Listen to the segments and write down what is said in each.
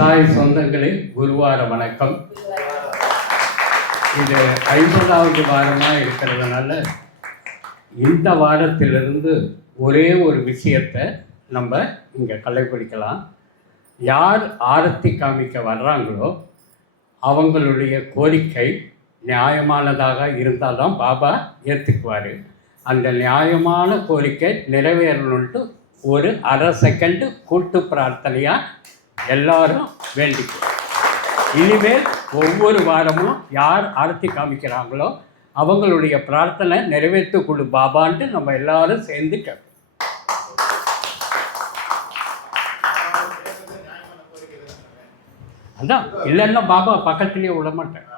சாய் சொந்தங்களே, குருவார வணக்கம். இது 50வது வாரமாக இருக்கிறதுனால இந்த வாரத்திலிருந்து ஒரே ஒரு விஷயத்தை நம்ம இங்கே கடைப்பிடிக்கலாம். யார் ஆரத்தி காமிக்க வர்றாங்களோ அவங்களுடைய கோரிக்கை நியாயமானதாக இருந்தால் தான் பாபா ஏற்றுக்குவார். அந்த நியாயமான கோரிக்கை நிறைவேறணுன்ட்டு ஒரு அரை செகண்டு கூட்டு பிரார்த்தனையாக எல்லாரும் வேண்டிக்குவோம். இனிமேல் ஒவ்வொரு வாரமும் யார் ஆரத்தி காமிக்கிறாங்களோ அவங்களுடைய பிரார்த்தனை நிறைவேற்று கொடு பாபான்ட்டு நம்ம எல்லாரும் சேர்ந்து கேட்போம். அதான் இல்லைன்னா பாபா பக்கத்துலேயே விட மாட்டேன்.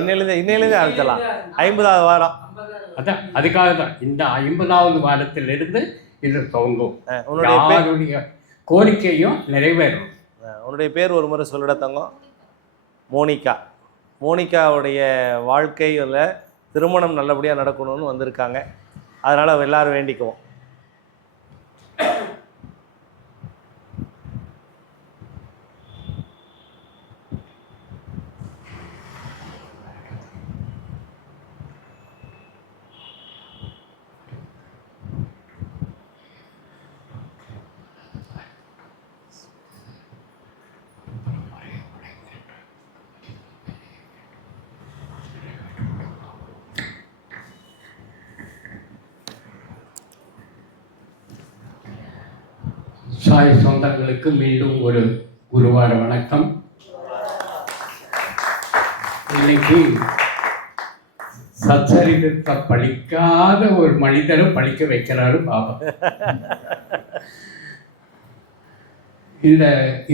இன்னிலிருந்து ஆரம்பிச்சலாம் 50வது வாரம். அதான் அதுக்காக தான் இந்த 50வது வாரத்திலிருந்து இது துவங்கும். யாருடைய கோரிக்கையும் நிறைவேறும். உன்னுடைய பேர் ஒரு முறை சொல்லிட தங்கம். மோனிகா. மோனிகாவுடைய வாழ்க்கையில் திருமணம் நல்லபடியாக நடக்கணும்னு வந்திருக்காங்க. அதனால் எல்லாரும் வேண்டிக்குவோம். சாய் சொந்தங்களுக்கு மீண்டும் ஒரு குருவார வணக்கம். இன்னைக்கு சச்சரிதத்தை படிக்காத ஒரு மனிதரை படிக்க வைக்கிறாரு பாபா. இந்த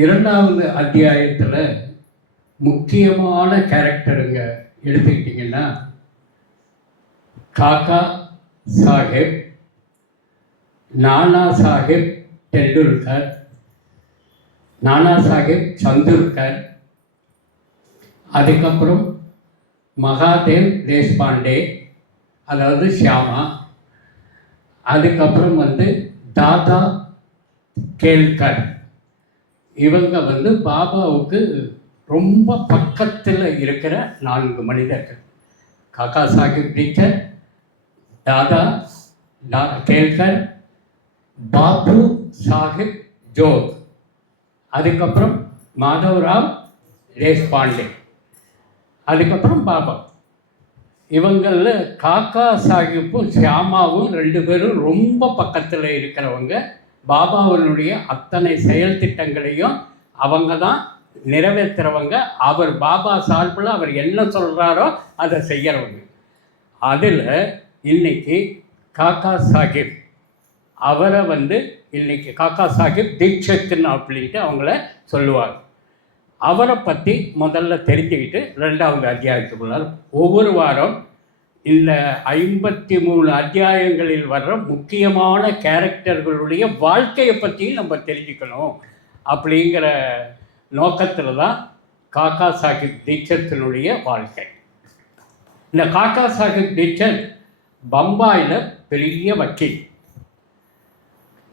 2வது அத்தியாயத்தில் முக்கியமான கேரக்டருங்க எடுத்துக்கிட்டிங்கன்னா காக்கா சாஹேப், நானா சாஹேப் டெண்டுல்கர், நானா சாஹேப் சந்துர்கர், அதுக்கப்புறம் மகாதேவ் தேஷ்பாண்டே அதாவது ஷியாமா, அதுக்கப்புறம் தாதா கேல்கர். இவங்க பாபாவுக்கு ரொம்ப பக்கத்தில் இருக்கிற 4 மனிதர்கள். காக்கா சாஹிப் டீச்சர், தாதா கேல்கர், பாபு சாஹிப் ஜோத், அதுக்கப்புறம் மாதவராவ் தேஷ்பாண்டே, அதுக்கப்புறம் பாபா. இவங்களில் காக்கா சாஹிப்பும் ஷியாமாவும் 2 பேரும் ரொம்ப பக்கத்தில் இருக்கிறவங்க. பாபாவினுடைய அத்தனை செயல் திட்டங்களையும் அவங்க தான் நிறைவேற்றுறவங்க. அவர் பாபா சார்பில் அவர் என்ன சொல்கிறாரோ அதை செய்கிறவங்க. அதில் இன்னைக்கு காக்கா சாஹிப் அவரை இன்னைக்கு காக்கா சாஹிப் தீட்சத்துன்னு அப்படின்ட்டு அவங்கள சொல்லுவார். அவரை பற்றி முதல்ல தெரிஞ்சுக்கிட்டு 2வது அத்தியாயத்துக்குள்ளார் ஒவ்வொரு வாரம் இந்த 53 அத்தியாயங்களில் வர்ற முக்கியமான கேரக்டர்களுடைய வாழ்க்கையை பற்றியும் நம்ம தெரிஞ்சுக்கணும் அப்படிங்கிற நோக்கத்தில் தான் காக்கா சாஹிப் தீட்சத்தினுடைய வாழ்க்கை. இந்த காக்கா சாஹிப் தீட்சத் பம்பாயில் பெரிய வக்கீல்.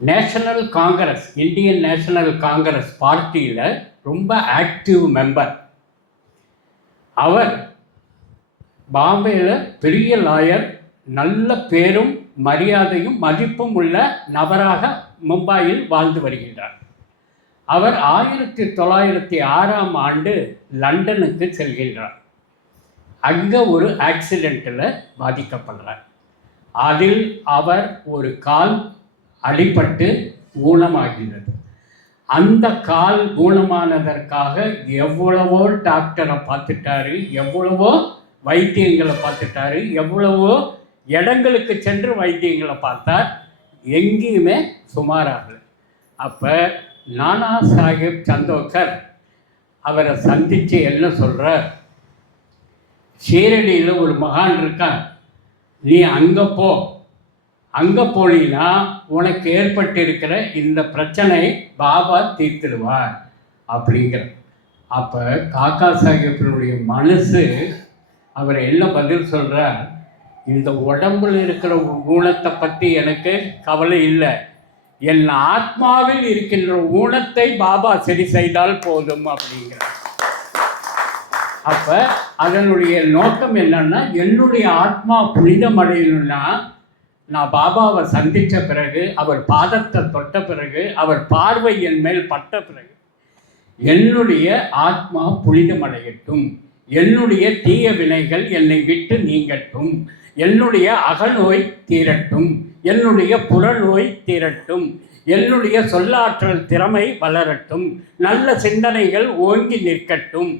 National Congress, Indian national Congress பார்ட்டியில் ரொம்ப ஆக்டிவ் மெம்பர். அவர் பாம்பேயில் பெரிய லாயர், நல்ல பேரும் மரியாதையும் மதிப்பும் உள்ள நபராக மும்பாயில் வாழ்ந்து வருகின்றார். அவர் 1906ஆம் ஆண்டு லண்டனுக்கு செல்கின்றார். அங்கே ஒரு ஆக்சிடெண்ட்டில் பாதிக்கப்படுறார். அதில் அவர் ஒரு கால் அடிபட்டு ஊனமாகிறது. அந்த கால் ஊனமானதற்காக எவ்வளவோ டாக்டரை பார்த்துட்டாரு, எவ்வளவோ வைத்தியங்களை பார்த்துட்டாரு, எவ்வளவோ இடங்களுக்கு சென்று வைத்தியங்களை பார்த்தார். எங்கேயுமே சுமாராகலை. அப்போ நானா சாஹேப் சந்தோர்கர் அவரை சந்தித்து என்ன சொல்கிறார், ஷீரடியில் ஒரு மகான் இருக்கான், நீ அங்கே போ, அங்கே போனீங்கன்னா உனக்கு ஏற்பட்டிருக்கிற இந்த பிரச்சனை பாபா தீர்த்துடுவார் அப்படிங்கிற. அப்போ காக்கா சாஹிப்பினுடைய மனசு அவர் என்ன பதில் சொல்கிறார், இந்த உடம்புல இருக்கிற ஊனத்தை பற்றி எனக்கு கவலை இல்லை, என் ஆத்மாவில் இருக்கின்ற ஊனத்தை பாபா சரி செய்தால் போதும் அப்படிங்கிறார். அப்ப அதனுடைய நோக்கம் என்னன்னா, என்னுடைய ஆத்மா புனிதம் அடையணும்னா நான் பாபாவை சந்தித்த பிறகு, அவர் பாதத்தை தொட்ட பிறகு, அவர் பார்வை என் மேல் பட்ட பிறகு என்னுடைய ஆத்மா புனிதமடையட்டும், என்னுடைய தீய வினைகள் என்னை விட்டு நீங்கட்டும், என்னுடைய அகநோய் தீரட்டும், என்னுடைய புறநோய் தீரட்டும், என்னுடைய சொல்லாற்றல் திறமை வளரட்டும், நல்ல சிந்தனைகள் ஓங்கி நிற்கட்டும்,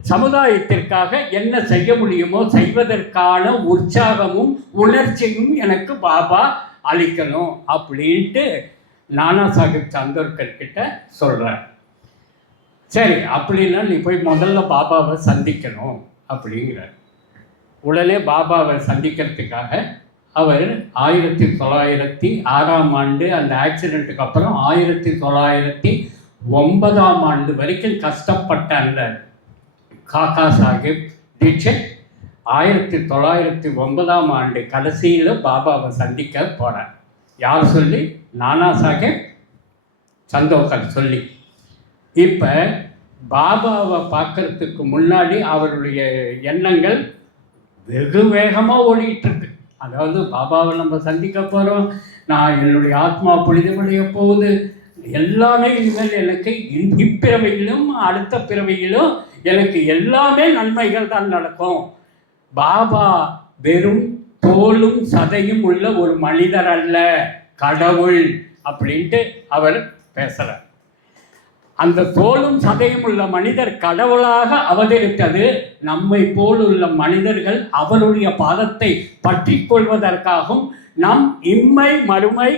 சமுதாயத்திற்காக என்ன செய்ய முடியுமோ செய்வதற்கான உற்சாகமும் உணர்ச்சியும் எனக்கு பாபா அளிக்கணும் அப்படின்ட்டு நானா சாஹிப் சந்தோர்கர் கிட்ட சொல்கிறார். சரி, அப்படின்னா நீ போய் முதல்ல பாபாவை சந்திக்கணும் அப்படிங்கிறார். உடனே பாபாவை சந்திக்கிறதுக்காக அவர் 1906 அந்த ஆக்சிடெண்ட்டுக்கு அப்புறம் 1909 வரைக்கும் கஷ்டப்பட்ட அந்த காக்கா சாஹிப் தீட்சித் 1909 கடைசியில் பாபாவை சந்திக்க போகிறார். யார் சொல்லி? நானா சாஹிப் சந்தோர்கர் சொல்லி. இப்போ பாபாவை பார்க்கறதுக்கு முன்னாடி அவருடைய எண்ணங்கள் வெகு வேகமாக ஓடிட்டுருக்கு. அதாவது பாபாவை நம்ம சந்திக்க போகிறோம், நான் என்னுடைய ஆத்மா புனிதமடைய போகுது, எல்லாமே இனிமேல் எனக்கு இப்பிறவையிலும் அடுத்த பிறவையிலும் எனக்கு எல்லாமே நன்மைகள் தான் நடக்கும். பாபா வெறும் தோலும் சதையும் உள்ள ஒரு மனிதர் அல்ல, கடவுள் அப்படின்ட்டு அவர் பேசுகிறார். அந்த தோலும் சதையும் உள்ள மனிதர் கடவுளாக அவதரித்தது நம்மை போல் உள்ள மனிதர்கள் அவருடைய பாதத்தை பற்றி கொள்வதற்காகவும், நம் இம்மை மறுமை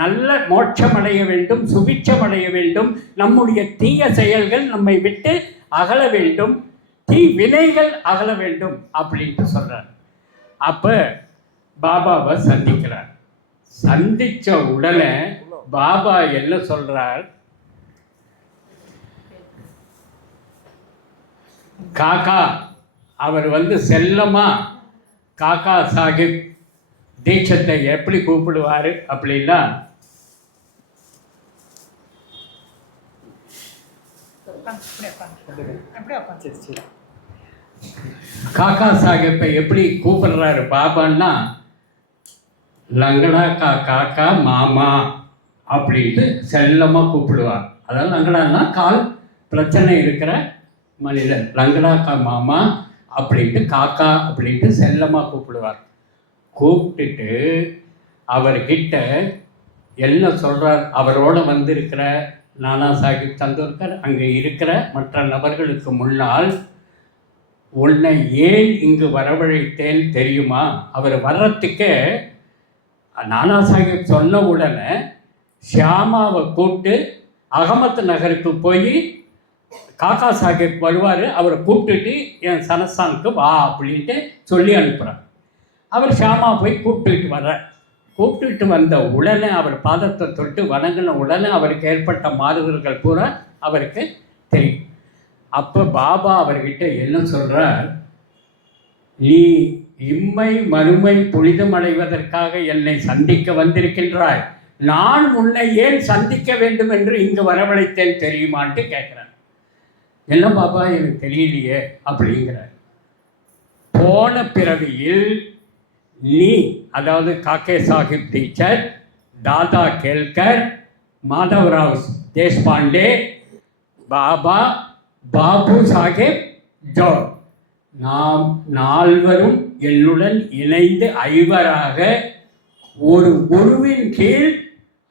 நல்ல மோட்சமடைய வேண்டும், சுபிட்சமடைய வேண்டும், நம்முடைய தீய செயல்கள் நம்மை விட்டு அகல வேண்டும், தீ வினைகள் அகல வேண்டும் அப்படின்ட்டு சொல்கிறார். அப்போ பாபாவை சந்திக்கிறார். சந்தித்த உடனே பாபா என்ன சொல்கிறார்? காக்கா, அவர் செல்லமா காக்கா சாஹிப் தீட்சத்தை எப்படி கூப்பிடுவார் அப்படின்னா, காக்கா சாஹிப்பை எப்படி கூப்பிடுறாரு பாபான்னா, லங்கடா காக்கா மாமா அப்படின்ட்டு செல்லமாக கூப்பிடுவார். அதாவது லங்கடான்னா கால் பிரச்சனை இருக்கிற மனிதன், லங்கடாக்கா மாமா அப்படின்ட்டு காக்கா அப்படின்ட்டு செல்லமாக கூப்பிடுவார். கூப்பிட்டுட்டு அவர்கிட்ட என்ன சொல்கிறார்? அவரோட வந்திருக்கிற நானா சாஹிப் சந்தோர்கர் அங்கே இருக்கிற மற்ற நபர்களுக்கு முன்னால், உன்னை ஏன் இங்கு வரவழைத்தேன் தெரியுமா? அவர் வர்றதுக்கு நானா சாஹிப் சொன்ன உடனே ஷியாமாவை கூப்பிட்டு அகமத் நகருக்கு போய் காக்கா சாஹிப் வருவார், அவரை கூப்பிட்டுட்டு என் சனஸ்தானுக்கு வா அப்படின்ட்டு சொல்லி அனுப்புகிறார். அவர் ஷியாமா போய் கூப்பிட்டுட்டு வந்த உடனே அவர் பாதத்தை தொட்டு வணங்கின உடனே அவருக்கு ஏற்பட்ட மாறுதல்கள் பூரா அவருக்கு தெரியும். அப்போ பாபா அவர்கிட்ட என்ன சொல்கிறார்? நீ இம்மை மறுமை புனிதமடைவதற்காக என்னை சந்திக்க வந்திருக்கின்றாய், நான் உன்னை ஏன் சந்திக்க வேண்டும் என்று இங்கு வரவழைத்தேன் தெரியுமான்ட்டு கேட்குறேன். என்ன பாபா எனக்கு தெரியலையே அப்படிங்கிறார். போன பிறவியில் நீ, அதாவது காக்கே சாஹிப் தீட்சத், தாதா கேல்கர், மாதவராவ் தேஷ்பாண்டே, பாபா, பாபு சாஹிப் ஜோர், நாம் நால்வரும் என்னுடன் இணைந்து ஐவராக ஒரு குருவின் கீழ்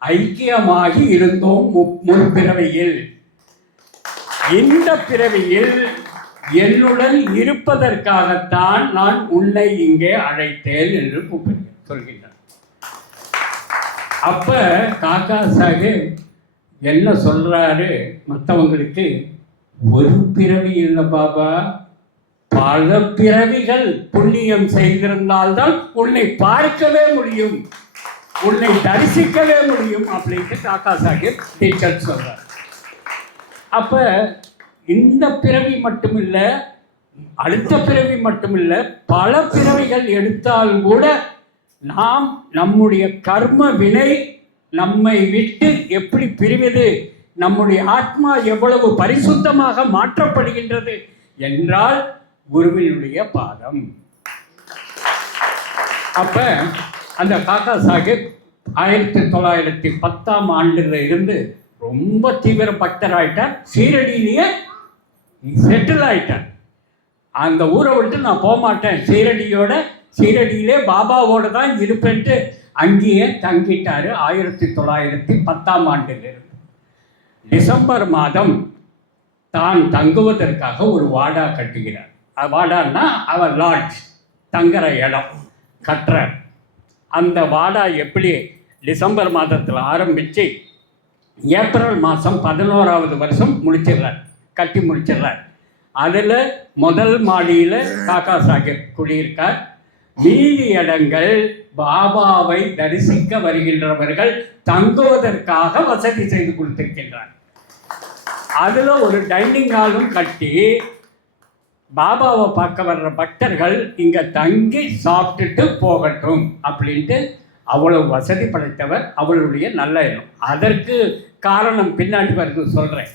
ஐக்கியமாகி இருந்தோம் முற்பிறவியில். இந்த பிறவியில் என்னுடன் இருப்பதற்காகத்தான் நான் உன்னை இங்கே அழைத்தேன் என்று சொல்கின்றார். அப்ப காக்கா சாஹிப் என்ன சொல்றாரு மற்றவங்களுக்கு? ஒரு பிறவி இல்லை பாபா, பல பிறவிகள் புண்ணியம் செய்திருந்தால்தான் உன்னை பார்க்கவே முடியும், உன்னை தரிசிக்கவே முடியும் அப்படின்ட்டு காக்கா சாஹிப் டீச்சர் சொல்றார். அப்ப இந்த பிறவி மட்டுமில்லை, அடுத்த பிறவி மட்டுமில்லை, பல பிறவிகள் எடுத்தால் கூட நாம் நம்முடைய கர்ம வினை நம்மை விட்டு எப்படி பிரிவது, நம்முடைய ஆத்மா எவ்வளவு பரிசுத்தமாக மாற்றப்படுகின்றது என்றால் குருவினுடைய பாதம். அப்ப அந்த காக்கா சாஹிப் 1910ஆம் ஆண்டுல இருந்து ரொம்ப தீவிர பக்தராயிட்டார். சீரடியிலேயே செட்டில் ஆயிட்டார். அந்த ஊரை விட்டு நான் போக மாட்டேன், சீரடியிலே பாபாவோடு தான் இருப்பேன்ட்டு அங்கேயே தங்கிட்டார். 1910ஆம் ஆண்டிலிருந்து டிசம்பர் மாதம் தான் தங்குவதற்காக ஒரு வாடா கட்டுகிறார். வாடான்னா அவர் லாட்ஜ், தங்குற இடம் கட்டுறார். அந்த வாடா எப்படி டிசம்பர் மாதத்தில் ஆரம்பித்து ஏப்ரல் மாதம் 11ஆவது வருஷம் கட்டி முடிச்சிடுறார். அதில் முதல் மாடியில் காக்கா சாஹிப் குடியிருக்கார். மீதி இடங்கள் பாபாவை தரிசிக்க வருகின்றவர்கள் தங்குவதற்காக வசதி செய்து கொடுத்திருக்கின்றார். அதில் ஒரு டைனிங் ஹாலும் கட்டி பாபாவை பார்க்க வர்ற பக்தர்கள் இங்கே தங்கி சாப்பிட்டுட்டு போகட்டும் அப்படின்ட்டு அவ்வளவு வசதி படைத்தவர். அவளுடைய நல்ல எண்ணம். அதற்கு காரணம் பின்னாடி வருது சொல்கிறேன்.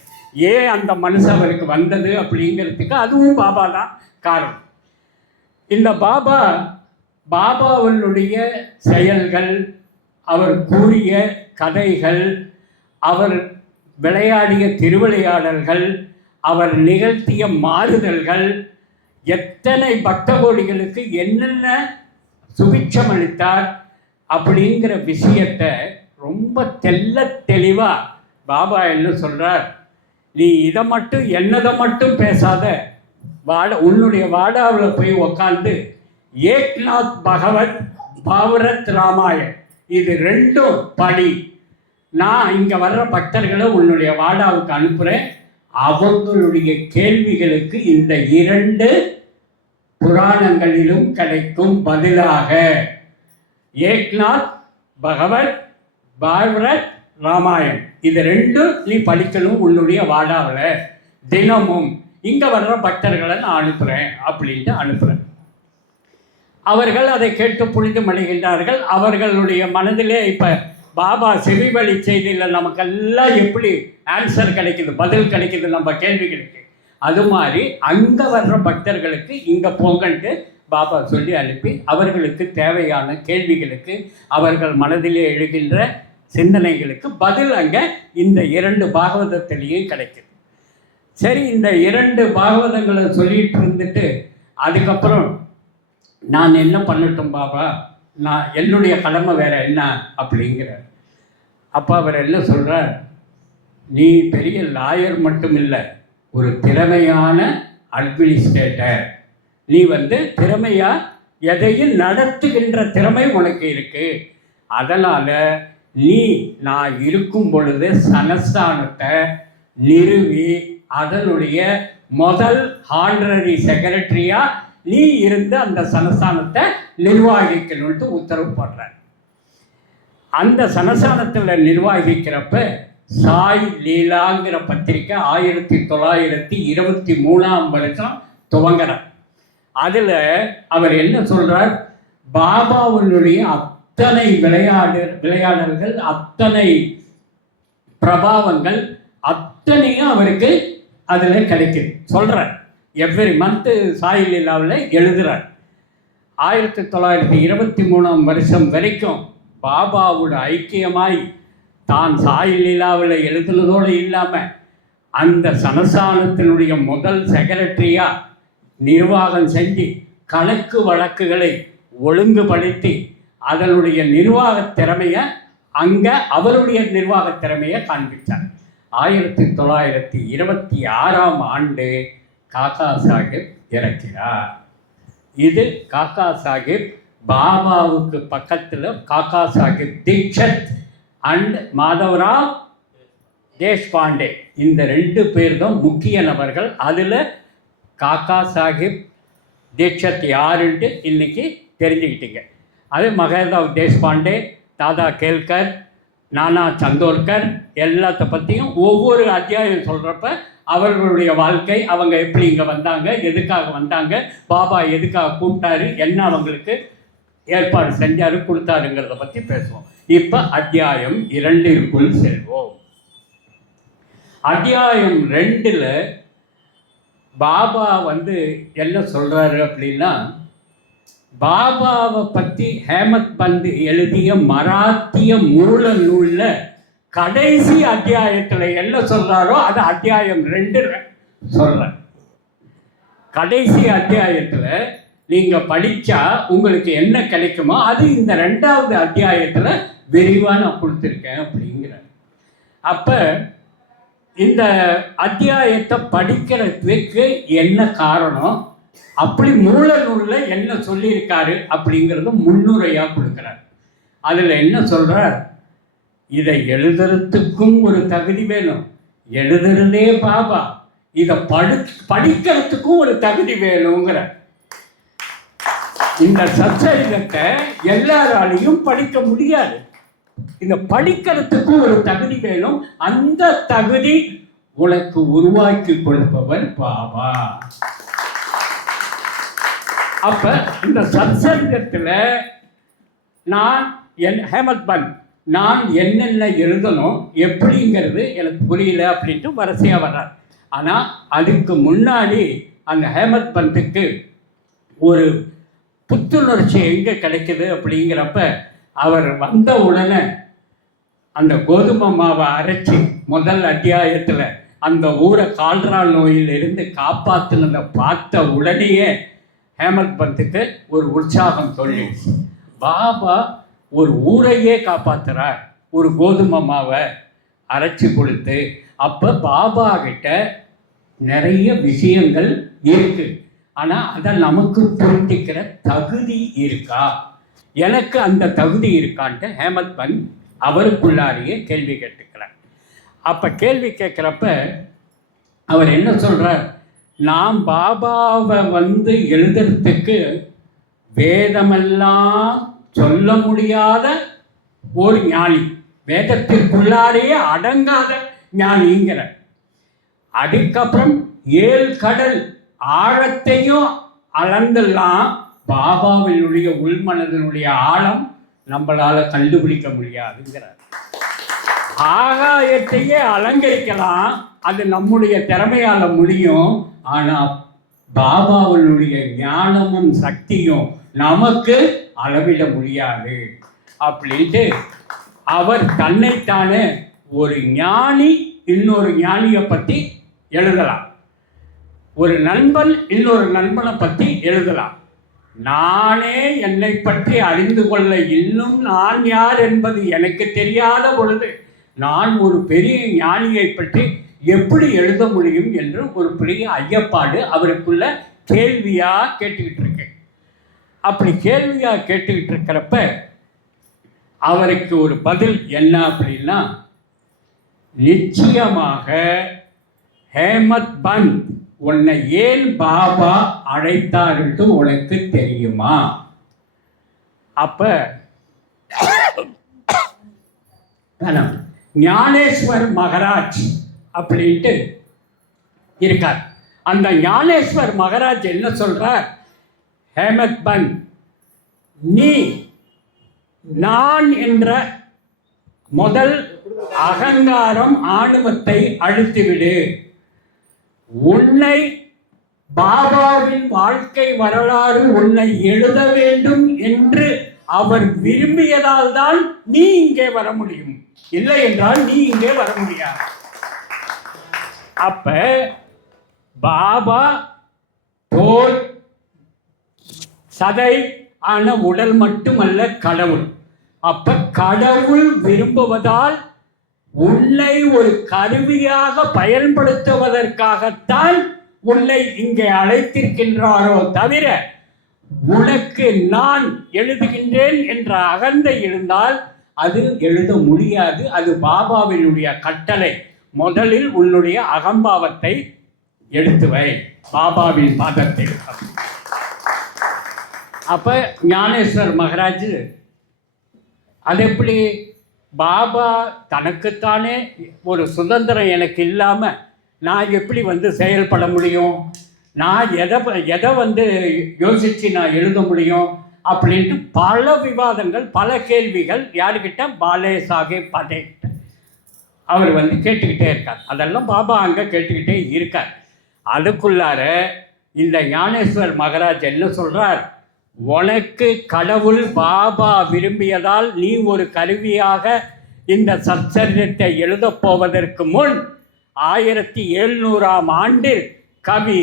ஏன் அந்த மனசு அவருக்கு வந்தது அப்படிங்கிறதுக்கு அதுவும் பாபா தான் காரணம். இந்த பாபாவினுடைய செயல்கள், அவர் கூறிய கதைகள், அவர் விளையாடிய திருவிளையாடல்கள், அவர் நிகழ்த்திய மாறுதல்கள், எத்தனை பக்த கோடிகளுக்கு என்னென்ன சுபிட்சம் அளித்தார் அப்படிங்கிற விஷயத்தை ரொம்ப தெளிவாக பாபா என்ன சொல்கிறார், நீ இதை மட்டும் என்னதை மட்டும் பேசாத, உன்னுடைய வாடாவில் போய் உக்காந்து ஏக்நாத் பகவத் பாவரத் ராமாயண் இது ரெண்டும் படி. நான் இங்கே வர்ற பக்தர்களை உன்னுடைய வாடாவுக்கு அனுப்புகிறேன். அவர்களுடைய கேள்விகளுக்கு இந்த 2 புராணங்களிலும் கிடைக்கும் பதிலாக ஏக்நாத் பகவத் பாவரத் ராமாயண் இது ரெண்டும் நீ படிக்கணும் உன்னுடைய வாடாவில் தினமும். இங்கே வர்ற பக்தர்களை நான் அனுப்புகிறேன் அப்படின்ட்டு அனுப்புகிறேன். அவர்கள் அதை கேட்டு புனிதமடைகின்றார்கள். அவர்களுடைய மனதிலே இப்போ பாபா செவிவழி செய்தியில் நமக்கெல்லாம் எப்படி ஆன்சர் கிடைக்குது, பதில் கிடைக்குது நம்ம கேள்விகளுக்கு, அது மாதிரி அங்கே வர்ற பக்தர்களுக்கு இங்கே போங்கன்ட்டு பாபா சொல்லி அனுப்பி அவர்களுக்கு தேவையான கேள்விகளுக்கு, அவர்கள் மனதிலே எழுகின்ற சிந்தனைகளுக்கு பதில் அங்கே இந்த 2 பாகவதத்திலேயும் கிடைக்குது. சரி, இந்த 2 பாகவதங்களை சொல்லிட்டு இருந்துட்டு அதுக்கப்புறம் நான் என்ன பண்ணட்டும் பாபா, நான் என்னுடைய கடமை வேற என்ன அப்படிங்கிறார். அப்போ அவர் என்ன சொல்கிறார், நீ பெரிய லாயர் மட்டும் இல்லை, ஒரு திறமையான அட்மினிஸ்ட்ரேட்டர். நீ திறமையாக எதையும் நடத்துகின்ற திறமை உனக்கு இருக்குது. அதனால் நான் இருக்கும் பொழுது சனஸ்தானத்தை நிறுவி அதனுடைய முதல் ஹானரரி செக்ரட்டரியாக நீ இருந்து அந்த சனஸ்தானத்தை நிர்வகிக்கணும்ட்டு உத்தரவு போடுறார். அந்த சனஸ்தானத்தில் நிர்வகிக்கிறப்ப சாய் லீலாங்கிற பத்திரிக்கை 1923ஆம் வருஷம் துவங்குறார். அதில் அவர் என்ன சொல்கிறார், பாபாவுடைய அத்தனை விளையாடல்கள், அத்தனை பிரபாவங்கள் அத்தனையும் அவருக்கு அதில் கிடைக்குது சொல்கிறார். எவ்ரி மந்த்து சாய் லீலாவில் எழுதுகிறார். 1923ஆம் வருஷம் வரைக்கும் பாபாவோட ஐக்கியமாய் தான் சாய் லீலாவில் எழுதுனதோடு இல்லாமல் அந்த சனஸ்தானத்தினுடைய முதல் செக்ரட்டரியாக நிர்வாகம் செஞ்சு கணக்கு வழக்குகளை ஒழுங்குபடுத்தி அதனுடைய நிர்வாகத் திறமையை அங்கே அவருடைய நிர்வாகத் திறமையை காண்பித்தார். 1926ஆம் ஆண்டு காக்கா சாஹிப் இறக்கிறார். இது காக்கா சாஹிப் பாபாவுக்கு பக்கத்தில் காக்கா சாஹிப் தீக்ஷத் அண்ட் மாதவராவ் தேஷ்பாண்டே இந்த 2 பேர் தான் முக்கிய நபர்கள். அதில் காக்கா சாஹிப் தீக்ஷத் யாருன்ட்டு இன்றைக்கி தெரிஞ்சுக்கிட்டீங்க. அது மகாதாவ் தேஷ்பாண்டே, தாதா கேல்கர், நானா சந்தோர்கர் எல்லாத்த பற்றியும் ஒவ்வொரு அத்தியாயம் சொல்கிறப்ப அவர்களுடைய வாழ்க்கை, அவங்க எப்படி இங்கே வந்தாங்க, எதுக்காக வந்தாங்க, பாபா எதுக்காக கூப்பிட்டாரு, என்ன அவங்களுக்கு ஏற்பாடு செஞ்சாரு, கொடுத்தாருங்கிறத பற்றி பேசுவோம். இப்போ அத்தியாயம் 2ற்குள் செல்வோம். அத்தியாயம் 2ல் பாபா என்ன சொல்கிறாரு அப்படின்னா, பாபாவை பற்றி ஹேமத் பந்த் எழுதிய மராத்திய மூல நூலில் கடைசி அத்தியாயத்தில் என்ன சொல்கிறாரோ அது அத்தியாயம் 2ல் சொல்கிறேன். கடைசி அத்தியாயத்தில் நீங்கள் படித்தா உங்களுக்கு என்ன கிடைக்குமோ அது இந்த 2வது அத்தியாயத்தில் விரிவாக நான் கொடுத்துருக்கேன் அப்படிங்கிறேன். அப்போ இந்த அத்தியாயத்தை படிக்கிறதுக்கு என்ன காரணம், அப்படி மூல நூலில் என்ன சொல்லியிருக்காரு அப்படிங்கிறது முன்னுரையாக கொடுக்குறார். அதில் என்ன சொல்கிறார், இதை எழுதுறதுக்கும் ஒரு தகுதி வேணும், எழுதுறதே பாபா, இதை படிக்கிறதுக்கும் ஒரு தகுதி வேணுங்கிற. இந்த சச்சரிதத்தை எல்லாராலையும் படிக்க முடியாது, இந்த படிக்கிறதுக்கும் ஒரு தகுதி வேணும். அந்த தகுதி உனக்கு உருவாக்கி கொடுப்பவர் பாபா. அப்ப இந்த சத்சங்கத்தில் நான் ஹேமத் பந்த் நான் என்னென்ன எழுதணும் எப்படிங்கிறது எனக்கு புரியல அப்படின்ட்டு வரிசையாக வர்றார். ஆனால் அதுக்கு முன்னாடி அந்த ஹேமத் பந்துக்கு ஒரு புத்துணர்ச்சி எங்கே கிடைக்குது அப்படிங்கிறப்ப, அவர் வந்த உடனே அந்த கோதுமை மாவை அரைச்சி முதல் அத்தியாயத்தில் அந்த ஊரை கால்ரா நோயிலிருந்து காப்பாற்றினதை பார்த்த உடனேயே ஹேமத் பந்துக்கு ஒரு உற்சாகம் சொல்லிடுச்சு. பாபா ஒரு ஊரையே காப்பாற்றுறார் ஒரு கோதுமை மாவை அரைச்சி கொடுத்து. அப்போ பாபா கிட்ட நிறைய விஷயங்கள் இருக்குது, ஆனால் அதை நமக்கு புரிஞ்சிக்கிற தகுதி இருக்கா, எனக்கு அந்த தகுதி இருக்கான்ட்டு ஹேமத் பந்த் அவருக்குள்ளாரையே கேள்வி கேட்டுக்கிறார். அப்போ கேள்வி கேட்குறப்ப அவர் என்ன சொல்கிறார், நாம் பாபாவை எழுதுறதுக்கு வேதமெல்லாம் சொல்ல முடியாத ஒரு ஞானி, வேதத்திற்குள்ளாரையே அடங்காத ஞானிங்கிற. அதுக்கப்புறம் 7 கடல் ஆழத்தையும் அளந்தெல்லாம் பாபாவினுடைய உள்மனதனுடைய ஆழம் நம்மளால் கண்டுபிடிக்க முடியாதுங்கிறார். ஆகாயத்தையே அலங்கரிக்கலாம், அது நம்முடைய திறமையால் முடியும், ஆனால் பாபாவினுடைய ஞானமும் சக்தியும் நமக்கு அளவிட முடியாது அப்படின்ட்டு அவர் தன்னைத்தானே ஒரு ஞானி இன்னொரு ஞானியை பற்றி எழுதலாம், ஒரு நண்பன் இன்னொரு நண்பனை பற்றி எழுதலாம். நானே என்னை பற்றி அறிந்து கொள்ள இன்னும் நான் யார் என்பது எனக்கு தெரியாத பொழுது நான் ஒரு பெரிய ஞானியை பற்றி எப்படி எழுத முடியும் என்று ஒரு பெரிய ஐயப்பாடு அவருக்குள்ள கேள்வியாக கேட்டுக்கிட்டு இருக்கேன். அப்படி கேள்வியாக கேட்டுக்கிட்டு இருக்கிறப்ப அவருக்கு ஒரு பதில் என்ன அப்படின்னா, நிச்சயமாக ஹேமத் பந்த் உன்னை ஏன் பாபா அழைத்தார்ட்டு உனக்கு தெரியுமா? அப்ப ஞானேஸ்வர் மகராஜ் அப்படின்ட்டு இருக்கார். அந்த ஞானேஸ்வர் மகராஜ் என்ன சொல்றார், ஹேமத் பந்த் நீ நான் என்ற முதல் அகங்காரம் ஆணவத்தை அழித்துவிடு, உன்னை பாபாவின் வாழ்க்கை வரலாறு உன்னை எழுத வேண்டும் என்று அவர் விரும்பியதால் தான் நீ இங்கே வர முடியும், இல்லை என்றால் நீ இங்கே வர முடியாது. அப்ப பாபா தோல் சதை ஆன உடல் மட்டுமல்ல கடவுள். அப்ப கடவுள் விரும்புவதால் உன்னை ஒரு கருவியாக பயன்படுத்துவதற்காகத்தான் உன்னை இங்கே அழைத்திருக்கின்றாரோ தவிர உனக்கு நான் எழுதுகின்றேன் என்ற அகந்தை இருந்தால் அது எழுத முடியாது. அது பாபாவினுடைய கட்டளை. முதலில் உன்னுடைய அகம்பாவத்தை எடுத்து வை பாபாவின் பாதத்தில். அப்ப ஞானேஸ்வர் மகராஜ் அது எப்படி பாபா தனக்குத்தானே ஒரு சுதந்திரம் எனக்கு இல்லாமல் நான் எப்படி செயல்பட முடியும், நான் எதை யோசித்து நான் எழுத முடியும், அப்படின்ட்டு பல விவாதங்கள், பல கேள்விகள் யாருக்கிட்ட, பாலே சாஹேப் பட்டேல் அவர் கேட்டுக்கிட்டே இருக்கார். அதெல்லாம் பாபா அங்கே கேட்டுக்கிட்டே இருக்கார். அதுக்குள்ளார இந்த ஞானேஸ்வர் மகராஜ் என்ன சொல்கிறார், உனக்கு கடவுள் பாபா விரும்பியதால் நீ ஒரு கருவியாக இந்த சச்சரிதத்தை எழுதப் போவதற்கு முன் 1700ஆம் ஆண்டில் கவி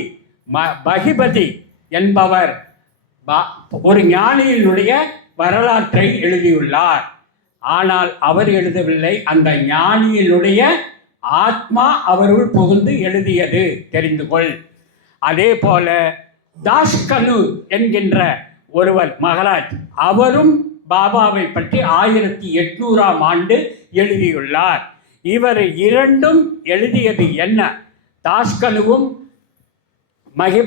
பகிபதி என்பவர் ஒரு ஞானியினுடைய வரலாற்றை எழுதியுள்ளார். ஆனால் அவர் எழுதவில்லை, அந்த ஞானியினுடைய ஆத்மா அவருள் புகுந்து எழுதியது, தெரிந்து கொள். அதே போல தாஷ்கனு என்கின்ற ஒருவர் மகராஜ், அவரும் பாபாவை பற்றி 1800ஆம் ஆண்டு எழுதியுள்ளார். இவர் இரண்டும் எழுதியது என்ன, தாஷ்கனுவும்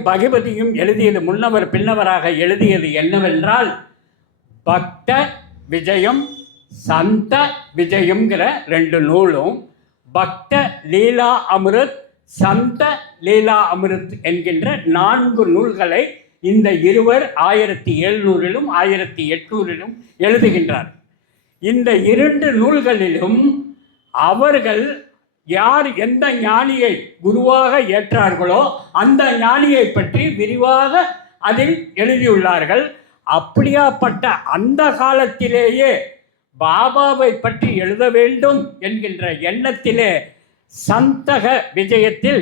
பகிபதியும் எழுதியது, முன்னவர் பின்னவராக எழுதியது என்னவென்றால், பக்த விஜயம் சந்த விஜயம்ங்கிற 2 நூலும், பக்த லீலா அமிர்த் சந்த லீலா அமிர்த் என்கின்ற 4 நூல்களை இந்த இருவர் 1700லும் 1800லும் எழுதுகின்றார். இந்த 2 நூல்களிலும் அவர்கள் யார் எந்த ஞானியை குருவாக ஏற்றார்களோ அந்த ஞானியை பற்றி விரிவாக அதில் எழுதியுள்ளார்கள். அப்படியாப்பட்ட அந்த காலத்திலேயே பாபாவை பற்றி எழுத வேண்டும் என்கின்ற எண்ணத்திலே சந்தக விஜயத்தில்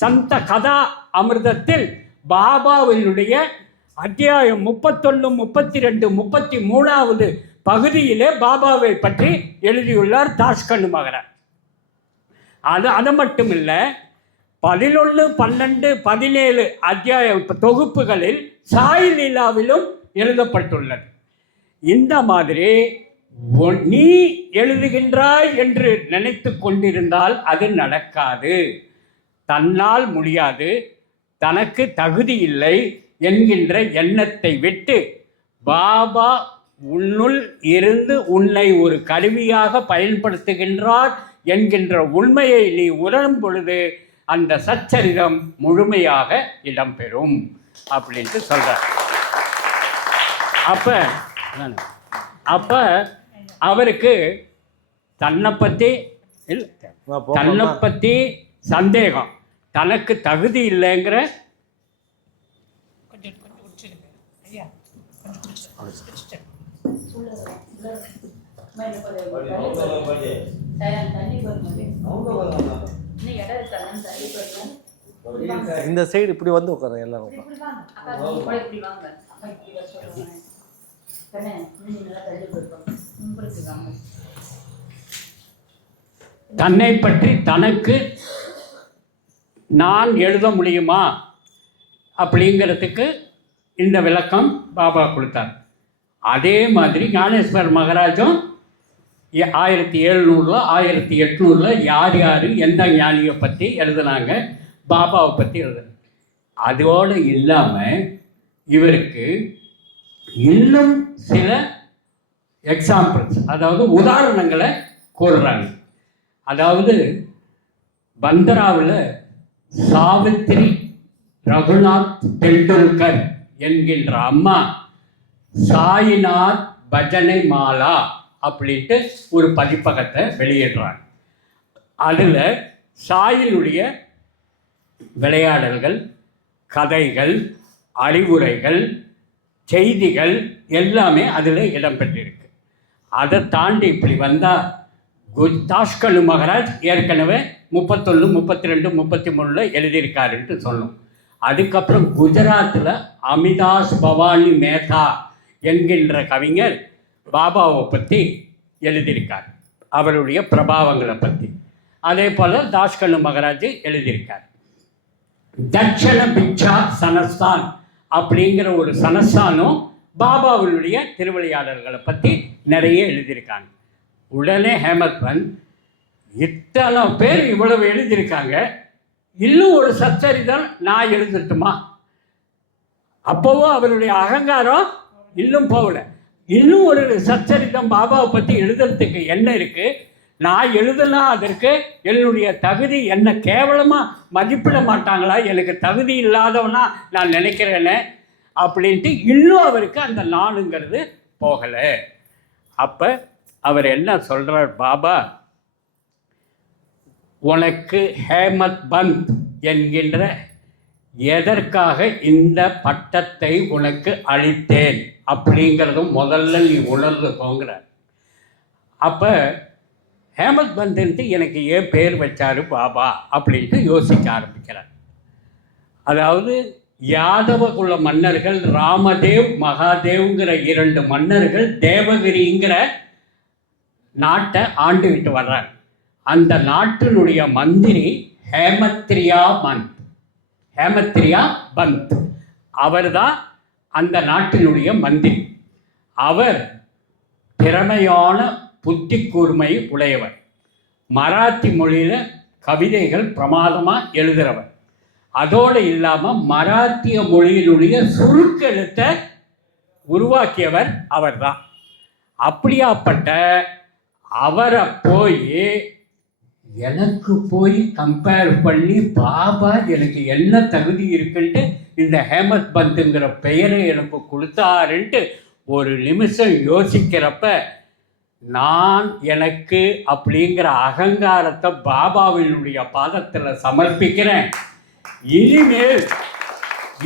சந்த கதா அமிர்தத்தில் பாபாவினுடைய அத்தியாயம் 31, 32, 33வது பகுதியிலே பாபாவை பற்றி எழுதியுள்ளார் தாஷ்கனு மகராஜ். அது மட்டும் இல்லை, 11, 12, 17 அத்தியாய தொகுப்புகளில் சாய் லீலாவிலும் எழுதப்பட்டுள்ளது. இந்த மாதிரி நீ எழுதுகின்றாய் என்று நினைத்து கொண்டிருந்தால் அது நடக்காது. தன்னால் முடியாது, தனக்கு தகுதி இல்லை என்கின்ற எண்ணத்தை விட்டு பாபா உன்னுள் இருந்து உன்னை ஒரு கருவியாக பயன்படுத்துகின்றார் என்கின்ற உண்மையை நீ உணரும் பொழுது அந்த சச்சரிதம் முழுமையாக இடம்பெறும் அப்படின்ட்டு சொல்கிறார். அப்போ அவருக்கு தன்னை பற்றி சந்தேகம், தனக்கு தகுதி இல்லைங்கிற இந்த சைடு இப்படி வந்து உட்கார எல்லாரும். தன்னை பற்றி தனக்கு நான் எழுத முடியுமா அப்படிங்கிறதுக்கு இந்த விளக்கம் பாபா கொடுத்தார். அதே மாதிரி ஞானேஸ்வர் மகராஜும் 1700 1800 யார் யார் எந்த ஞானியை பற்றி எழுதுனாங்க, பாபாவை பற்றி எழுதுனாங்க. அதோடு இல்லாமல் இவருக்கு இன்னும் சில எக்ஸாம்பிள்ஸ், அதாவது உதாரணங்களை கூறுறாங்க. அதாவது பந்தராவில் சாவித்ரி ரகுநாத் டெண்டுல்கர் என்கின்ற அம்மா சாய்நாத் பஜனை மாலா அப்படின்ட்டு ஒரு பதிப்பகத்தை வெளியிடுறாங்க. அதில் சாயினுடைய விளையாடல்கள், கதைகள், அறிவுரைகள், செய்திகள் எல்லாமே அதில் இடம்பெற்றிருக்கு. அதை தாண்டி இப்படி வந்தால் தாஷ்கனு மகராஜ் ஏற்கனவே 31, 32, 33 எழுதியிருக்காருன்ட்டு சொல்லும். அதுக்கப்புறம் குஜராத்தில் அமிதாஸ் பவானி மேத்தா என்கின்ற கவிஞர் பாபாவை பற்றி எழுதியிருக்கார், அவருடைய பிரபாவங்களை பற்றி. அதே போல் தாஷ்கனு மகராஜ் எழுதியிருக்கார். தட்சண பிக்ஷா சனஸ்தான் அப்படிங்கிற ஒரு சனஸ்தானும் பாபாவினுடைய திருவிளையாடல்களை பற்றி நிறைய எழுதியிருக்காங்க. உடனே ஹேமத் பந்த், இத்தனை பேர் இவ்வளவு எழுதியிருக்காங்க, இன்னும் ஒரு சச்சரிதம் நான் எழுதட்டுமா? அப்போவும் அவருடைய அகங்காரம் இன்னும் போகல. இன்னும் ஒரு சச்சரிதம் பாபாவை பற்றி எழுதுறதுக்கு என்ன இருக்குது? நான் எழுதுனா அதற்கு என்னுடைய தகுதி என்ன கேவலமாக மதிப்பிட மாட்டாங்களா? எனக்கு தகுதி இல்லாதவனா நான் நினைக்கிறேன்னு அப்படின்ட்டு இன்னும் அவருக்கு அந்த நாளுங்கிறது போகலை. அப்போ அவர் என்ன சொல்கிறார், பாபா உனக்கு ஹேமத் பந்த் என்கின்ற எதற்காக இந்த பட்டத்தை உனக்கு அளித்தேன் அப்படிங்கிறதும் முதல்ல நீ உணர்ந்து போங்கிற. அப்போ ஹேமத் பந்துன்ட்டு எனக்கு ஏன் பேர் வச்சாரு பாபா அப்படின்ட்டு யோசிக்க ஆரம்பிக்கிறார். அதாவது யாதவ குல மன்னர்கள் ராமதேவ் மகாதேவ்ங்கிற 2 மன்னர்கள் தேவகிரிங்கிற நாட்டை ஆண்டுகிட்டு வர்றார். அந்த நாட்டினுடைய மந்திரி ஹேமத்ரியா பந்த் அவர் தான் அந்த நாட்டினுடைய மந்திரி. அவர் திறமையான புத்தி கூர்மை உடையவர். மராத்தி மொழியில் கவிதைகள் பிரமாதமாக எழுதுகிறவர். அதோடு இல்லாமல் மராத்திய மொழியினுடைய சுருக்கெழுத்தை உருவாக்கியவர் அவர்தான். அப்படியாப்பட்ட அவரை எனக்கு போய் கம்பேர் பண்ணி பாபா எனக்கு என்ன தகுதி இருக்குன்ட்டு இந்த ஹேமத் பந்துங்கிற பெயரை எனக்கு கொடுத்தாருன்ட்டு ஒரு நிமிஷம் யோசிக்கிறப்ப நான் எனக்கு அப்படிங்கிற அகங்காரத்தை பாபாவினுடைய பாதத்தில் சமர்ப்பிக்கிறேன். இனிமேல்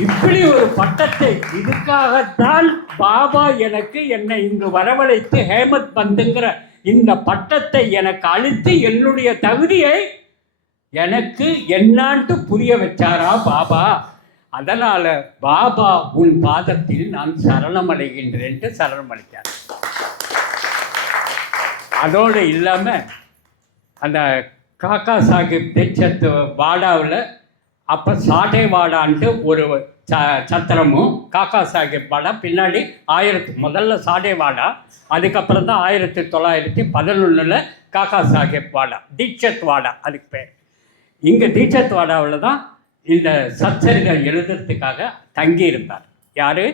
இப்படி ஒரு பட்டத்தை இதுக்காகத்தான் பாபா எனக்கு என்னை இங்கு வரவழைத்து ஹேமத் பந்துங்கிற இந்த பட்டத்தை எனக்கு அளித்து என்னுடைய தகுதியை எனக்கு என்னான்ட்டு புரிய வச்சாரா பாபா. அதனால பாபா உன் பாதத்தில் நான் சரணமடைகின்றேன்ட்டு சரணமடைத்தார். அதோடு இல்லாமல் அந்த காக்கா சாஹிப் தீட்சத் வாடாவில் அப்போ சாடே வாடான்ட்டு ஒரு சத்திரமும் காக்கா சாஹிப் வாடா பின்னாடி முதல்ல சாடே வாடா, அதுக்கப்புறம் தான் 1911 காக்கா சாஹிப் வாடா தீட்சத் வாடா அதுக்கு பேர். இங்கே தீட்சத் வாடாவில் தான் இந்த சச்சரிதம் எழுதுறதுக்காக தங்கி இருந்தார். யார்?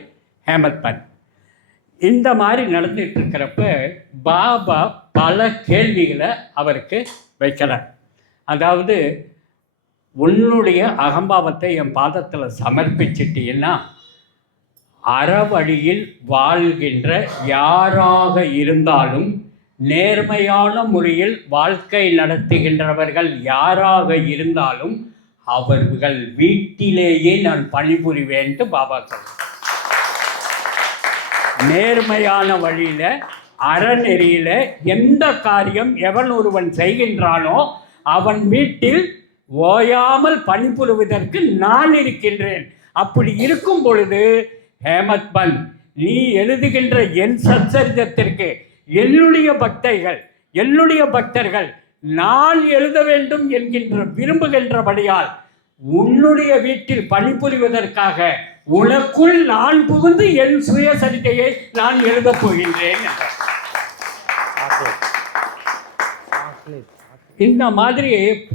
ஹேமத் பந்த். இந்த மாதிரி நடந்துட்டு இருக்கிறப்ப பாபா பல கேள்விகளை அவருக்கு வைக்கிறார். அதாவது உன்னுடைய அகம்பாவத்தை என் பாதத்தில் சமர்ப்பிச்சிட்டீங்கன்னா அறவழியில் வாழ்கின்ற யாராக இருந்தாலும் நேர்மையான முறையில் வாழ்க்கை நடத்துகின்றவர்கள் யாராக இருந்தாலும் அவர்கள் வீட்டிலேயே நான் பணிபுரிவேன்ட்டு பாபா சொல்றார். நேர்மையான வழியில் அறநெறியில் எந்த காரியம் எவன் ஒருவன் செய்கின்றானோ அவன் வீட்டில் ஓயாமல் பணிபுரிவதற்கு நான் இருக்கின்றேன். அப்படி இருக்கும் பொழுது ஹேமத் பந்த் நீ எழுதுகின்ற என் சச்சரிதத்திற்கு என்னுடைய பக்தர்கள் நான் எழுத வேண்டும் என்கின்ற விரும்புகின்றபடியால் உன்னுடைய வீட்டில் பணிபுரிவதற்காக உனக்குள் நான் புகுந்து என் சுயசரிதையை நான் எழுதப் போகின்றேன். இந்த மாதிரி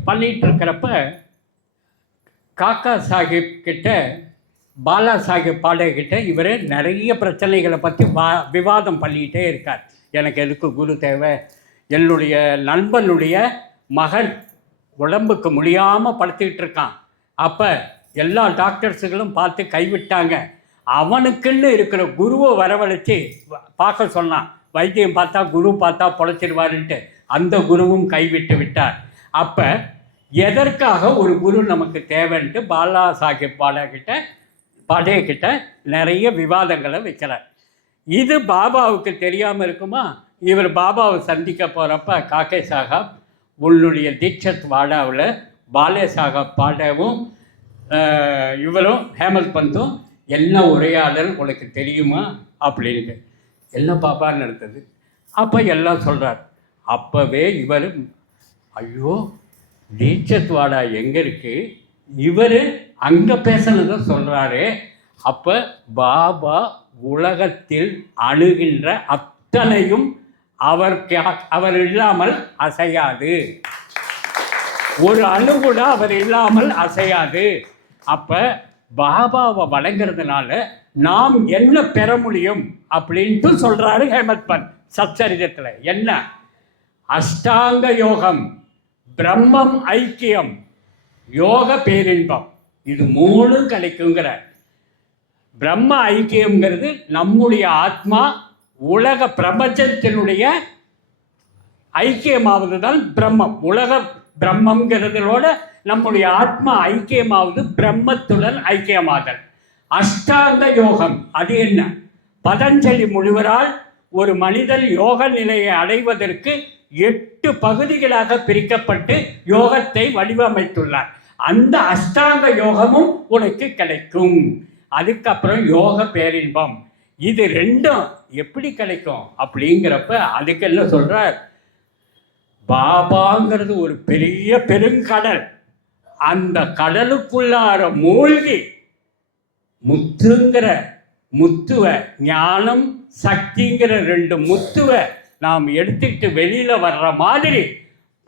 பண்ணிட்டு இருக்கிறப்ப காக்கா சாஹிப் கிட்ட பாலா சாஹிப் பாடகிட்ட இவர் நிறைய பிரச்சனைகளை பற்றி விவாதம் பண்ணிக்கிட்டே இருக்கார். எனக்கு எதுக்கு குரு தேவை, என்னுடைய நண்பனுடைய மகன் உடம்புக்கு முடியாமல் படுத்துக்கிட்டு இருக்கான், அப்போ எல்லா டாக்டர்ஸுகளும் பார்த்து கைவிட்டாங்க, அவனுக்குன்னு இருக்கிற குருவை வரவழைச்சி பார்க்க சொன்னான். வைத்தியம் பார்த்தா குரு பார்த்தா பொழைச்சிடுவாருன்ட்டு அந்த குருவும் கைவிட்டு விட்டார். அப்போ எதற்காக ஒரு குரு நமக்கு தேவைன்ட்டு பாலா சாஹிப் பாடேகிட்ட நிறைய விவாதங்களை வைக்கிறார். இது பாபாவுக்கு தெரியாமல் இருக்குமா? இவர் பாபாவை சந்திக்க போகிறப்ப காக்கே சாஹாப் உன்னுடைய தீட்சத் வாடாவில் பாலே சாஹாப் பாடவும் இவரும் ஹேமத் பந்தும் என்ன உரையாடல் உனக்கு தெரியுமா அப்படின்ட்டு என்ன பாப்பா நடந்தது. அப்போ எல்லாம் சொல்கிறார். அப்போவே இவர் ஐயோ தீட்சத் வாடா எங்கே இருக்குது, இவர் அங்கே பேசினதை சொல்கிறாரு. அப்போ பாபா உலகத்தில் அணுகின்ற அத்தனையும் அவர் இல்லாமல் அசையாது, ஒரு அணு கூட அவர் இல்லாமல் அசையாது. அப்போ பாபாவை வணங்குறதுனால நாம் என்ன பெற முடியும் அப்படின்ட்டு சொல்கிறாரு ஹேமத் பந்த் சச்சரிதத்தில். என்ன? அஷ்டாங்க யோகம், பிரம்மம் ஐக்கியம், யோக பேரின்பம், இது 3 கிடைக்குங்கிற. பிரம்ம ஐக்கியம்ங்கிறது நம்முடைய ஆத்மா உலக பிரபஞ்சத்தினுடைய ஐக்கியமாவது தான் பிரம்மம். உலக பிரம்மங்கிறதோட நம்முடைய ஆத்மா ஐக்கியமாவது பிரம்மத்துடன் ஐக்கியமாதல். அஷ்டாங்க யோகம் அது என்ன? பதஞ்சலி முனிவரால் ஒரு மனிதன் யோக நிலையை அடைவதற்கு 8 பகுதிகளாக பிரிக்கப்பட்டு யோகத்தை வடிவமைத்துள்ளார். அந்த அஷ்டாங்க யோகமும் உனக்கு கிடைக்கும். அதுக்கப்புறம் யோக பேரின்பம். இது ரெண்டும் எப்படி கிடைக்கும் அப்படிங்கிறப்ப அதுக்கு என்ன சொல்றார்? பாபாங்கிறது ஒரு பெரிய பெருங்கடல். அந்த கடலுக்குள்ளார மூழ்கி முத்துங்கிற முத்துவை, ஞானம் சக்திங்கிற 2 முத்துவை நாம் எடுத்துக்கிட்டு வெளியில வர்ற மாதிரி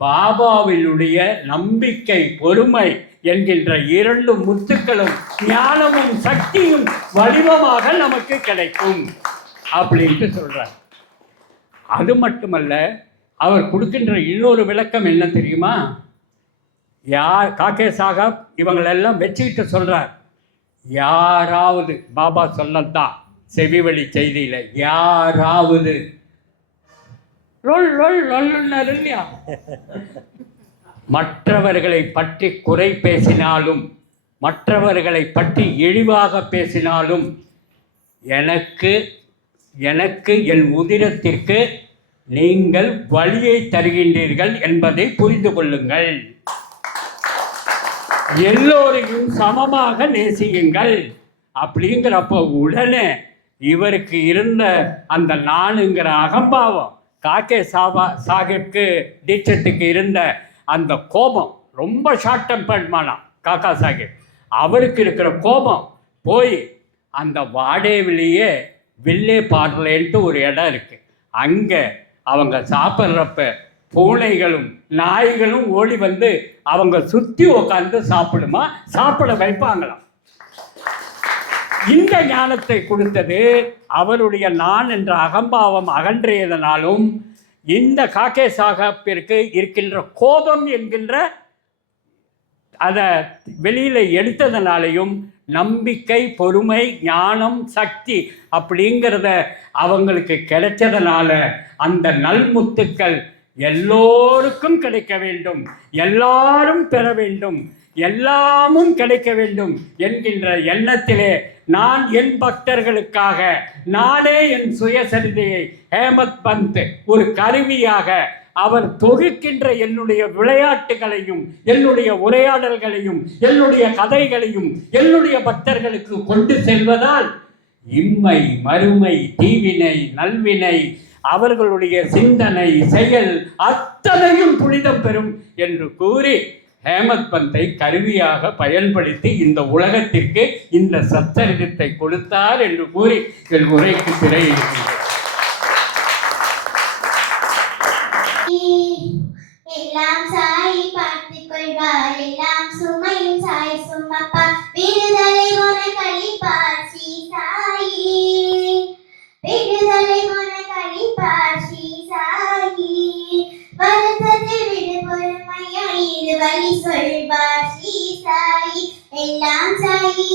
பாபாவினுடைய நம்பிக்கை பொறுமை என்கின்ற 2 முத்துக்களும் ஞானமும் சக்தியும் வடிவமாக நமக்கு கிடைக்கும் அப்படின்ட்டு சொல்றார். அது மட்டுமல்ல, அவர் கொடுக்கின்ற இன்னொரு விளக்கம் என்ன தெரியுமா? காக்கே சாஹாப் இவங்களெல்லாம் வச்சுக்கிட்டு சொல்றார், யாராவது பாபா சொல்லத்தான் செவிவழி செய்தியில் யாராவது இல்லையா மற்றவர்களை பற்றி குறை பேசினாலும், மற்றவர்களை பற்றி இழிவாக பேசினாலும் எனக்கு என் உதிரத்திற்கு நீங்கள் வழியை தருகின்றீர்கள் என்பதை புரிந்து கொள்ளுங்கள். எல்லோரையும் சமமாக நேசியுங்கள் அப்படிங்கிறப்ப உடனே இவருக்கு இருந்த அந்த நானுங்கிற அகம்பாவம், காக்கே சாஹிப்க்கு தீட்சத்துக்கு இருந்த அந்த கோபம், ரொம்ப ஷார்ட் டெம்பர்ட்மானா காக்கா சாஹிப், அவருக்கு இருக்கிற கோபம் போய் அந்த வாடேவிலேயே வில்லே பார்லேன்ட்டு ஒரு இடம் இருக்குது. அங்கே அவங்க சாப்பிட்றப்ப பூனைகளும் நாய்களும் ஓடி வந்து அவங்க சுற்றி உட்காந்து சாப்பிட வைப்பாங்களாம். இந்த ஞானத்தை கொடுத்தது அவருடைய நான் என்ற அகம்பாவம் அகன்றியதனாலும், இந்த காக்கே சாஹிப்பிற்கு இருக்கின்ற கோபம் என்கின்ற அதை வெளியில் எடுத்ததுனாலையும் நம்பிக்கை பொறுமை ஞானம் சக்தி அப்படிங்கிறத அவங்களுக்கு கிடைச்சதுனால அந்த நல்முத்துக்கள் எல்லோருக்கும் கிடைக்க வேண்டும், எல்லாரும் பெற வேண்டும், எல்லாமும் கிடைக்க வேண்டும் என்கின்ற எண்ணத்திலே நான் என் பக்தர்களுக்காக நானே என் சுயசரிதையை ஹேமத் பந்த் ஒரு கருவியாக அவர் தொகுக்கின்ற என்னுடைய விளையாட்டுகளையும் என்னுடைய உரையாடல்களையும் என்னுடைய கதைகளையும் என்னுடைய பக்தர்களுக்கு கொண்டு செல்வதால் இம்மை மறுமை தீவினை நல்வினை அவர்களுடைய சிந்தனை செயல் அத்தனையும் புனிதம் பெறும் என்று கூறி ஹேமத் பந்தை கருவியாக பயன்படுத்தி இந்த உலகத்திற்கு இந்த சச்சரிதத்தை கொடுத்தார் என்று கூறி என் உரைக்கு திரையிடுகிறேன். எல்லாம் சாய் பார்த்துக் கொள்வார், எல்லாம் சுமையும் சாய் சுமப்பா, விடுதலை உனக்கு அளிப்பார் ஸ்ரீ சாயி, விடுதலை உனக்கு அளிப்பார் ஸ்ரீ சாயி, வருத்தத்தை விடு பொறுமையாய் இது வழி சொல்வார் ஸ்ரீ சாயி, எல்லாம் சாயி,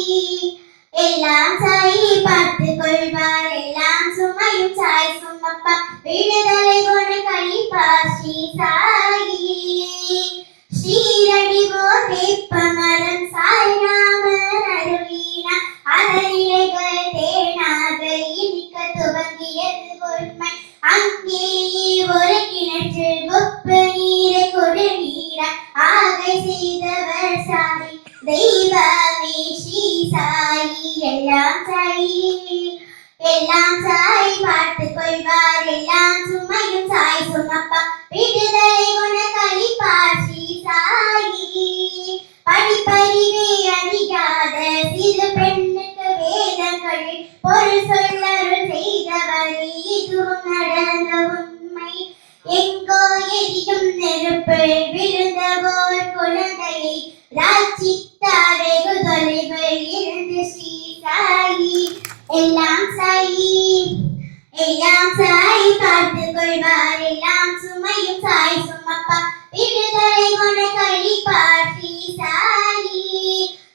எல்லாம் சாயி பார்த்துக் கொள்வார், எல்லாம் சுமையும் சாய் சுமப்பா, விடுதலை உனக்கு அளிப்பார் ஸ்ரீ சாயி, ஸ்ரீரடி போர் வேப்பமரம் சாய்ராமர் அருளினா அதனிலைகள் தேனாக இனிக்க துவங்கியது உண்மை, அங்கே ஒரு கிணற்றில் உப்பு நீரை கொடு நீர ஆகை செய்தவர் சாய் தெய்வமே ஸ்ரீ சாயி, எல்லாம் சாயி, எல்லாம் சாய் பார்த்துக் கொள்வார், எல்லாம் சுமையும் சாய் சுமப்பா, விடுதலை உனக்கு அளிப்பார் ஸ்ரீ சாயி, படிப்பறிவே அறியாத சிறு பெண்ணுக்கு வேதங்களில் பொருள் சொல்லருள் செய்தவர் இதுவும் நடந்த உண்மை, எங்கோ எரியும் நெருப்பில் விழுந்தவோர் குழந்தையை ராட்சித்தார் வெகு தொலைவில் இருந்து ஸ்ரீ சாயி, எல்லாம் சாயி, எல்லாம் சாய் பார்த்துக் கொள்வார், எல்லாம் சுமையும் சாய் சுமப்பா, விடுதலை உனக்கு அளிப்பார் ஸ்ரீ சாயி,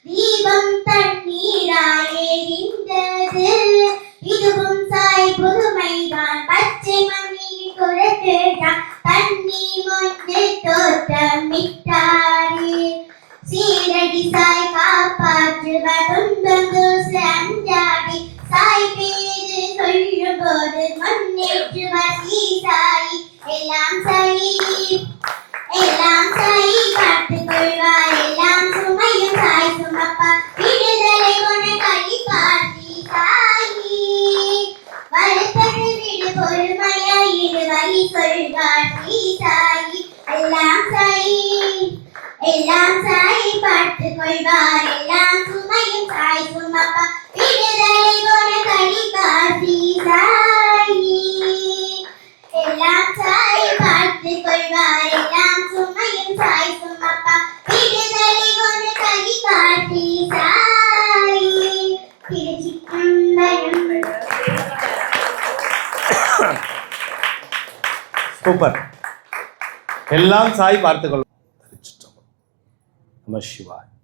தீபம் தண்ணீராயே இந்த சூப்பர். எல்லாம் சாய் பார்த்துக்கொள்ளும். நம சிவாய்.